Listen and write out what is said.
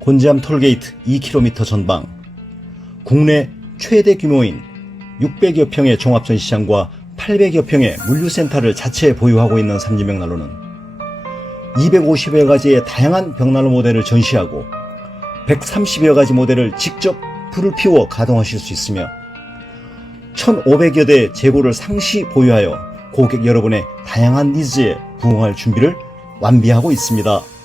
곤지암 톨게이트 2km 전방, 국내 최대 규모인 600여 평의 종합전시장과 800여 평의 물류센터를 자체에 보유하고 있는 삼진벽난로는 250여 가지의 다양한 벽난로 모델을 전시하고 130여 가지 모델을 직접 불을 피워 가동하실 수 있으며 1,500여 대 재고를 상시 보유하여 고객 여러분의 다양한 니즈에 부응할 준비를 완비하고 있습니다.